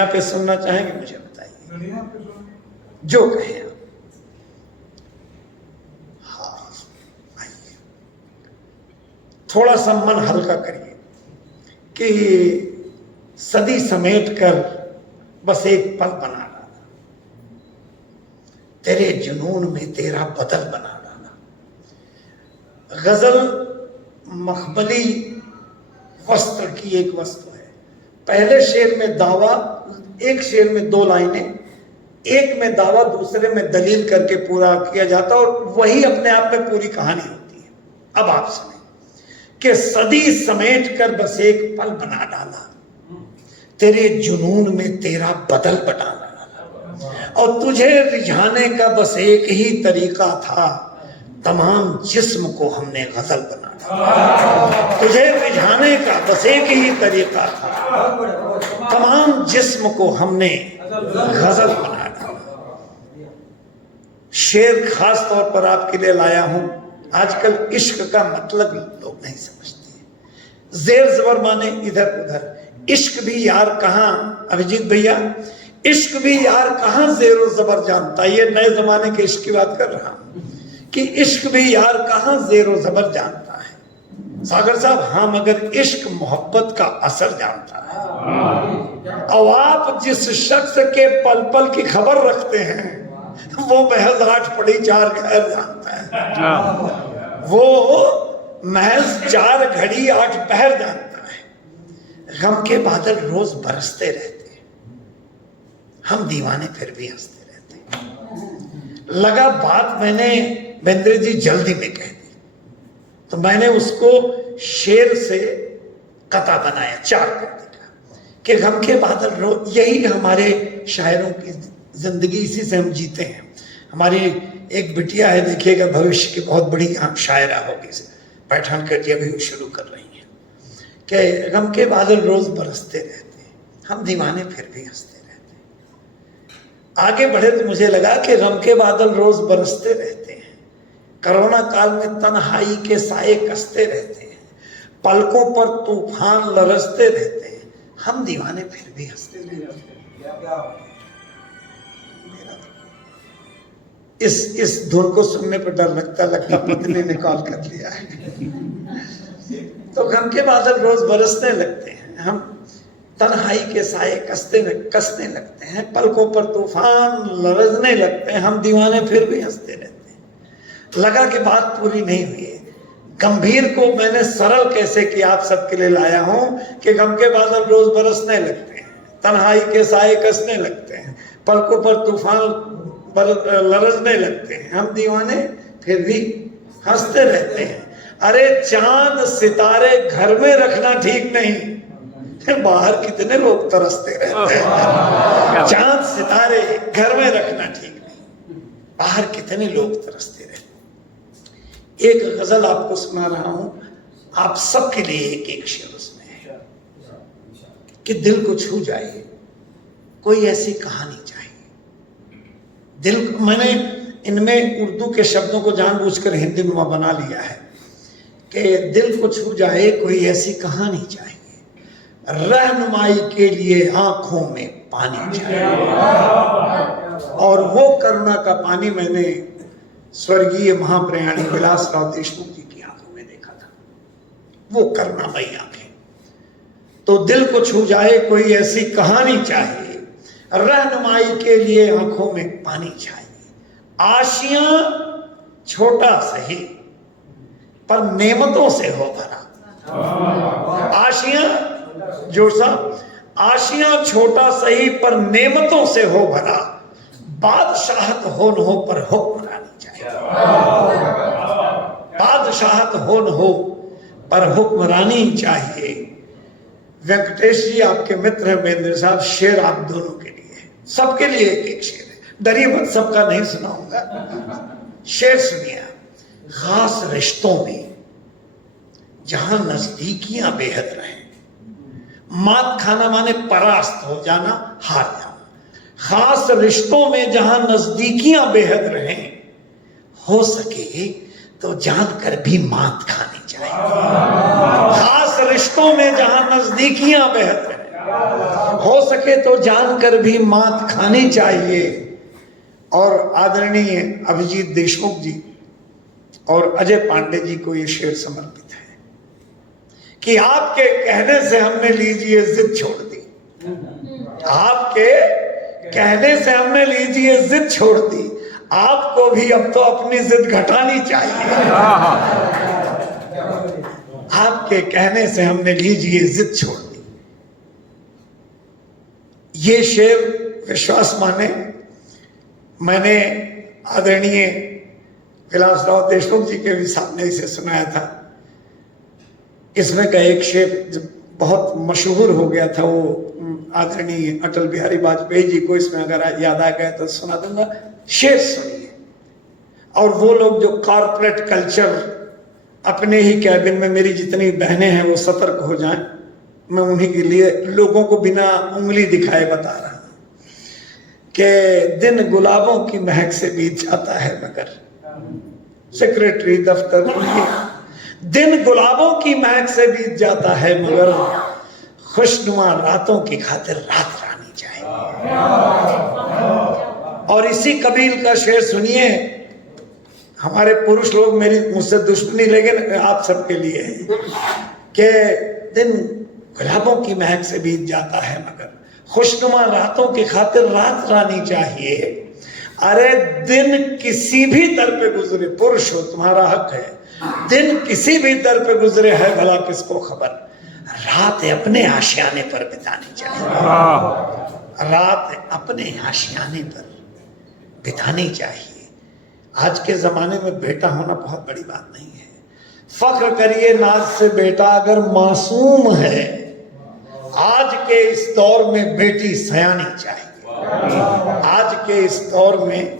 दुनिया पे सुनना चाहेंगे मुझे बताइए, जो कहें आप। हाँ आइए, थोड़ा सा मन हल्का करिए कि सदी समेट कर बस एक पल बना डाला, तेरे जुनून में तेरा बदल बना डाला। गजल मखमली वस्त्र की एक वस्तु है। पहले शेर में दावा, एक शेर में 2 लाइनें, एक में दावा दूसरे में दलील करके पूरा किया जाता और वही अपने आप में पूरी कहानी होती है। अब आप सुने कि सदी समेट कर बस एक पल बना डाला, तेरे जुनून में तेरा बदल बना डाला, और तुझे रिझाने का बस एक ही तरीका था, तमाम जिस्म को हमने गजल बना डाला। तुझे रिझाने का बस एक ही तरीका था, तमाम जिस्म को हमने गजल बना डाला। शेर खास तौर पर आपके लिए लाया हूं। आजकल इश्क का मतलब लोग नहीं समझते। जेर जबर माने इधर उधर। इश्क भी यार कहां, अभिजीत भैया, इश्क भी यार कहां जेर जबर जानता। ये नए जमाने के इश्क की बात कर रहा हूं कि इश्क भी यार कहां जेर जबर जानता है। सागर साहब, हाँ, मगर इश्क मोहब्बत का असर जानता है। और आप जिस शख्स के पल पल की खबर रखते हैं वो महज 8 पड़ी 4 खैर जानता है। वो महज 4 घड़ी 8 पहर जानता है। गम के बादल रोज बरसते रहते हैं, हम दीवाने फिर भी हंसते रहते हैं। लगा बात मैंने बेंद्रे जी जल्दी में कह दी, तो मैंने उसको शेर से कता बनाया 4 पंक्ति का कि गम के बादल रोज। यही हमारे शायरों की जिंदगी, इसी से हम जीते हैं। हमारी एक बिटिया है, देखिएगा भविष्य की बहुत बड़ी शायरा होगी, पैठान कर जी अभी शुरू कर रही हैं कि गम के बादल रोज बरसते रहते हैं, हम दीवाने फिर भी हंसते रहते हैं। आगे बढ़े तो मुझे लगा कि गम के बादल रोज बरसते रहते हैं, कोरोना काल में तन्हाई के साए कसते रहते हैं, पलकों पर तूफान लरसते रहते हैं, हम दीवाने फिर भी हंसते रहते हैं। इस धुन को सुनने पर डर लगता पत्नी ने कॉल कर लिया है। तो गम के बादल रोज बरसने लगते हैं, हम तन्हाई के साए कसने लगते हैं, पलकों पर तूफान लरजने लगते हैं, हम दीवाने फिर भी हंसते रहते हैं। लगा कि बात पूरी नहीं हुई है। गंभीर को मैंने सरल कैसे किया आप सबके लिए लाया हूं कि गम के बादल रोज बरसने लगते हैं, तन्हाई के साए कसने लगते हैं, पलकों पर तूफान लरजने लगते हैं, हम दीवाने फिर भी हंसते रहते हैं। अरे चांद सितारे घर में रखना ठीक नहीं, बाहर कितने लोग तरसते रहते हैं। चांद सितारे घर में रखना ठीक नहीं, बाहर कितने लोग तरसते रहते हैं। एक गजल आपको सुना रहा हूं, आप सबके लिए एक शेर उसमें है कि दिल को छू जाए कोई ऐसी कहानी चाहिए। दिल, मैंने इनमें उर्दू के शब्दों को जानबूझकर हिंदी में बना लिया है कि दिल को छू जाए कोई ऐसी कहानी चाहिए, रहनुमाई के लिए आंखों में पानी चाहिए। और वो करुणा का पानी मैंने स्वर्गीय महाप्रयाणी विलासराव देशमुख जी की आंखों में देखा था, वो करुणामयी आंखें। तो दिल को छू जाए कोई ऐसी कहानी चाहिए, रहनुमाई के लिए आंखों में पानी चाहिए। आशियां छोटा सही पर नेमतों से हो भरा। आशियां, जोर साहब, आशियां छोटा सही पर नेमतों से हो भरा, बादशाहत हो न हो पर हुक्मरानी चाहिए। बादशाहत हो न हो पर हुक्मरानी चाहिए। वेंकटेश जी आपके मित्र हैं बेंद्रे साहब, शेर आप दोनों के लिए, सबके लिए एक शेर है, डरिए मत, सबका नहीं सुनाऊंगा। शेर सुनिए। खास रिश्तों में जहां नजदीकियां बेहद रहे, मात खाना माने परास्त हो जाना, हार जाना। खास रिश्तों में जहां नजदीकियां बेहद रहे, हो सके तो जानकर भी मात खानी चाहिए। खास रिश्तों में जहां नजदीकियां बेहद रहे, हो सके तो जानकर भी मात खानी चाहिए। और आदरणीय अभिजीत देशमुख जी और अजय पांडे जी को ये शेर समर्पित है कि आपके कहने से हमने लीजिए जिद छोड़ दी, आपके कहने से हमने लीजिए जिद छोड़ दी, आपको भी अब तो अपनी जिद घटानी चाहिए। आपके कहने से हमने लीजिए जिद छोड़ दी। ये शेर विश्वास माने मैंने आदरणीय विलासराव देशमुख जी के भी सामने इसे सुनाया था। इसमें का एक शेर जो बहुत मशहूर हो गया था, वो आदरणीय अटल बिहारी वाजपेयी जी को इसमें अगर याद आ गया तो सुना दूंगा। शेर सुनिए। और वो लोग जो कॉर्पोरेट कल्चर अपने ही कैबिन में, मेरी जितनी बहनें हैं वो सतर्क हो जाएं, मैं उन्हीं के लिए लोगों को बिना उंगली दिखाए बता रहा हूं कि दिन गुलाबों की महक से बीत जाता है मगर, सेक्रेटरी दफ्तर, दिन गुलाबों की महक से बीत जाता है मगर खुशनुमा रातों की खातिर रात रानी चाहिए। और इसी कबील का शेर सुनिए। हमारे पुरुष लोग मेरी मुझसे दुश्मनी, लेकिन आप सबके लिए है कि दिन गुलाबों की महक से बीत जाता है मगर खुशनुमा रातों की खातिर रात रानी चाहिए। अरे दिन किसी भी दर पे गुजरे, पुरुष हो तुम्हारा हक है, दिन किसी भी दर पे गुजरे है भला किसको खबर, रात अपने आशियाने पर बितानी चाहिए। रात अपने आशियाने पर बितानी चाहिए। आज के जमाने में बेटा होना बहुत बड़ी बात नहीं है। फख्र करिए नाज से बेटा अगर मासूम है। आज के इस दौर में बेटी सयानी चाहिए। आज के इस दौर में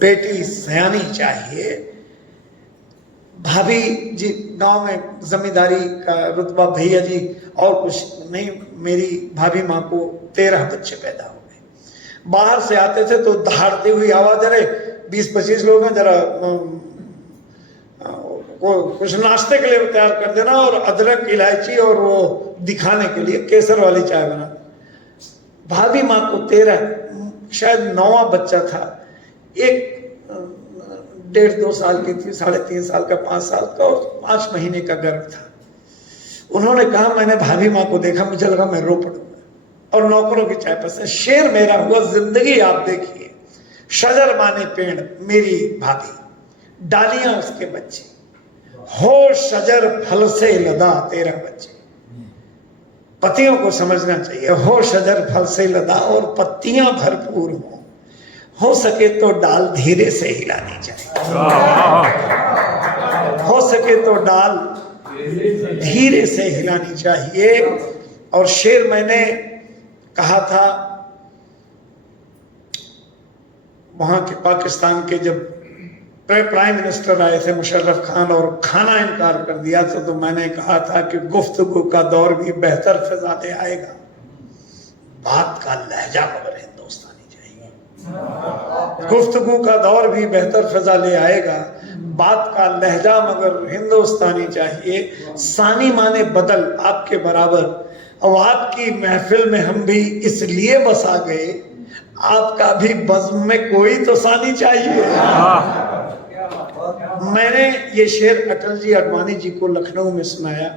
बेटी सयानी चाहिए। भाभी जी गांव में जमींदारी का रुतबा, भैया जी और कुछ नहीं, मेरी भाभी माँ को 13 बच्चे पैदा हो गए। बाहर से आते थे तो दहाड़ती हुई आवाज, अरे 20-25 लोग हैं, जरा कुछ नाश्ते के लिए तैयार कर देना, और अदरक इलायची और वो दिखाने के लिए केसर वाली चाय बना। भाभी माँ को 13, शायद 9वां बच्चा था। एक 1.5-2 साल की थी, 3.5 साल का, 5 साल का और 5 महीने का गर्भ था। उन्होंने कहा, मैंने भाभी माँ को देखा, मुझे लगा मैं रो पड़ूंगा। और नौकरों की चाय पसंद। शेर मेरा हुआ, जिंदगी आप देखिए। शजर माने पेड़ मेरी भाभी, डालियां उसके बच्चे, हो शजर फल से लदा 13 बच्चे। पत्तियों को समझना चाहिए, हो शजर फल से लदा और पत्तियां भरपूर हो सके तो डाल धीरे से हिलानी चाहिए। हो सके तो डाल धीरे से हिलानी चाहिए। और शेर मैंने कहा था, वहां के पाकिस्तान के जब प्राइम मिनिस्टर आए थे मुशर्रफ खान, और खाना इनकार कर दिया था, तो मैंने कहा था कि गुफ्तगू का दौर भी बेहतर फिजा ले आएगा, बात का लहजा मगर हिंदुस्तानी चाहिए। गुफ्तगू का दौर भी बेहतर फिजा ले आएगा, बात का लहजा मगर हिंदुस्तानी चाहिए। सानी माने बदल आपके बराबर, अब आपकी महफिल में हम भी इसलिए बस आ गए, आपका भी बज़्म में कोई तो सानी चाहिए। मैंने ये शेर अटल जी अडवाणी जी को लखनऊ में सुनाया।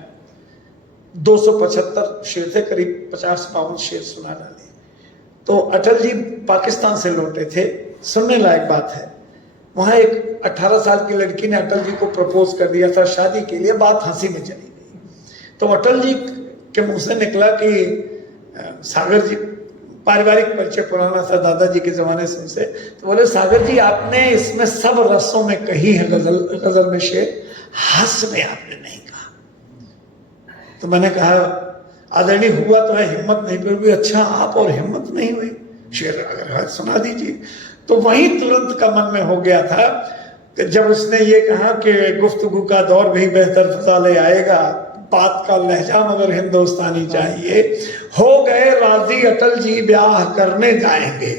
275 शेर थे, करीब 50-52 शेर सुना डाले। तो अटल जी पाकिस्तान से लौटे थे। सुनने लायक बात है, वहां एक 18 साल की लड़की ने अटल जी को प्रपोज कर दिया था शादी के लिए। बात हंसी में चली गई। तो अटल जी के मुंह से निकला कि सागर जी, पारिवारिक परिचय पुराना था दादाजी के जमाने से उनसे, तो बोले सागर जी आपने इसमें सब रसों में कही है गजल में शेर, हास्य में आपने नहीं कहा। तो मैंने कहा आदरणीय हुआ तो है, हिम्मत नहीं फिर भी। अच्छा आप और हिम्मत नहीं हुई, शेर अगर है सुना दीजिए। तो वही तुरंत का मन में हो गया था कि जब उसने ये कहा कि गुफ्तगू का दौर भी बेहतर फिजा ले आएगा, बात का लहजा मगर हिंदुस्तानी चाहिए। हो गए राजी अटल जी ब्याह करने जाएंगे,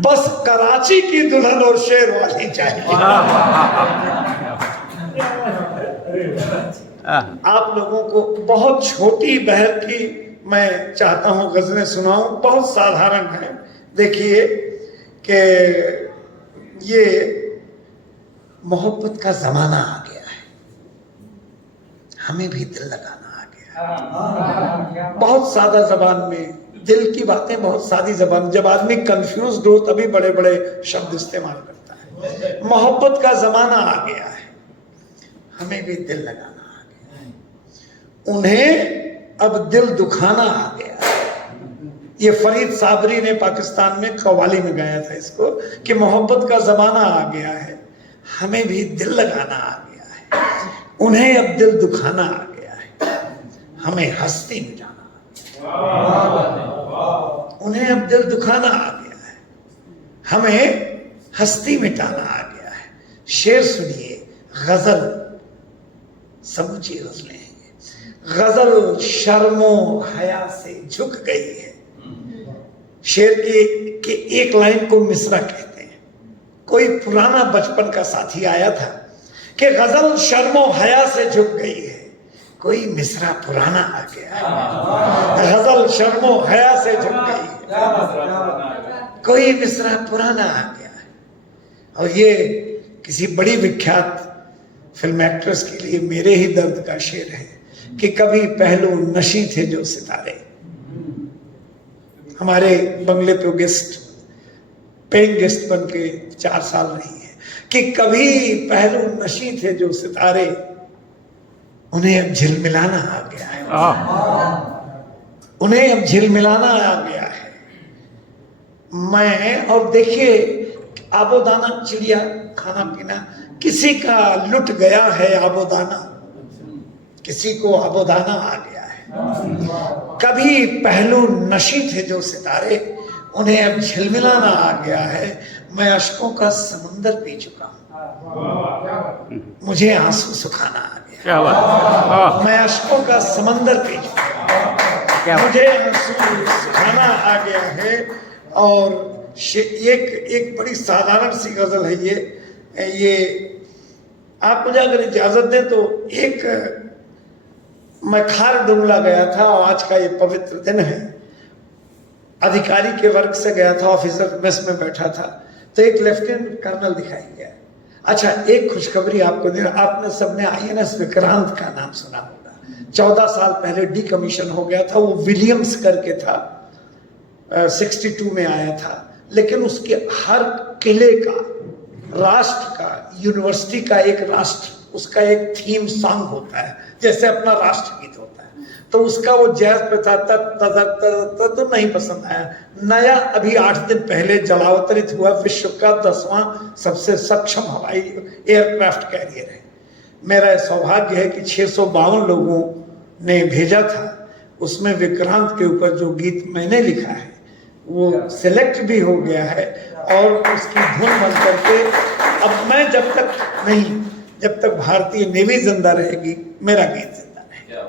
बस कराची की दुल्हन और शेर वाली चाहिए। आप लोगों को बहुत छोटी बहर की मैं चाहता हूं गजलें सुनाऊं, बहुत साधारण है। देखिए कि ये मोहब्बत का जमाना आ गया है, हमें भी दिल लगाना आ गया है। बहुत सादा जबान में दिल की बातें, बहुत सादी जबान। जब आदमी कंफ्यूज्ड हो तभी बड़े बड़े शब्द इस्तेमाल करता है। मोहब्बत का जमाना आ गया है, हमें भी दिल लगाना आ गया है, उन्हें अब दिल दुखाना आ गया है। ये फरीद साबरी ने पाकिस्तान में कव्वाली में गाया था इसको, कि मोहब्बत का जमाना आ गया है, हमें भी दिल लगाना आ गया है, उन्हें अब दिल दुखाना आ गया है, हमें हस्ती मिटाना आ गया है। उन्हें अब दिल दुखाना आ गया है, हमें हस्ती मिटाना आ गया है। शेर सुनिए, गजल, समूची गजलें हैं। गजल शर्मो हया से झुक गई है। शेर के एक लाइन को मिसरा कहते हैं। कोई पुराना बचपन का साथी आया था कि गजल शर्मो हया से झुक गई है, कोई मिसरा पुराना आ गया है। गजल शर्मो हया से झुक गई है, कोई मिसरा पुराना आ गया है। और ये किसी बड़ी विख्यात फिल्म एक्ट्रेस के लिए मेरे ही दर्द का शेर है कि कभी पहलू नशी थे जो सितारे। हमारे बंगले पे गेस्ट, पेइंग गेस्ट बन के 4 साल रही है कि कभी पहलू नशी थे जो सितारे, उन्हें अब झिलमिलाना आ गया है। उन्हें अब झिलमिलाना आ गया है। मैं, और देखिए आबोदाना चिड़िया, खाना पीना, किसी का लुट गया है आबोदाना, किसी को आबोदाना आ गया है। कभी पहलू नशी थे जो सितारे, उन्हें अब झिलमिलाना आ गया है। मैं अश्कों का समंदर पी चुका हूं, मुझे आंसू सुखाना आ गया। क्या बात। मैं अश्कों का समंदर पी चुका हूं, मुझे आंसू सुखाना आ गया है। और एक बड़ी साधारण सी गजल है ये आप मुझे अगर इजाजत दें तो एक, मैं खार डुंगला गया था और आज का ये पवित्र दिन है, अधिकारी के वर्ग से गया था, ऑफिसर मेस में बैठा था, तो एक लेफ्टिनेंट कर्नल दिखाई गया। अच्छा, एक खुशखबरी आपको दे, आपने सबने INS विक्रांत का नाम सुना होगा। 14 साल पहले डिकमीशन हो गया था, वो विलियम्स करके था, 62 में आया था। लेकिन उसके हर किले का, राष्ट्र का, यूनिवर्सिटी का एक राष्ट्र, उसका एक थीम सॉन्ग होता है, जैसे अपना राष्ट्रगीत होता है। तो उसका वो जैज पे था, तो नहीं पसंद आया। नया अभी 8 दिन पहले जलावतरित हुआ विश्व का 10वां सबसे सक्षम हवाई एयरक्राफ्ट कैरियर है। मेरा सौभाग्य है कि 652 लोगों ने भेजा था, उसमें विक्रांत के ऊपर जो गीत मैंने लिखा है वो सिलेक्ट भी हो गया है। और उसकी धुन बन करके अब मैं जब तक भारतीय नेवी जिंदा रहेगी, मेरा गीत जिंदा रहेगा।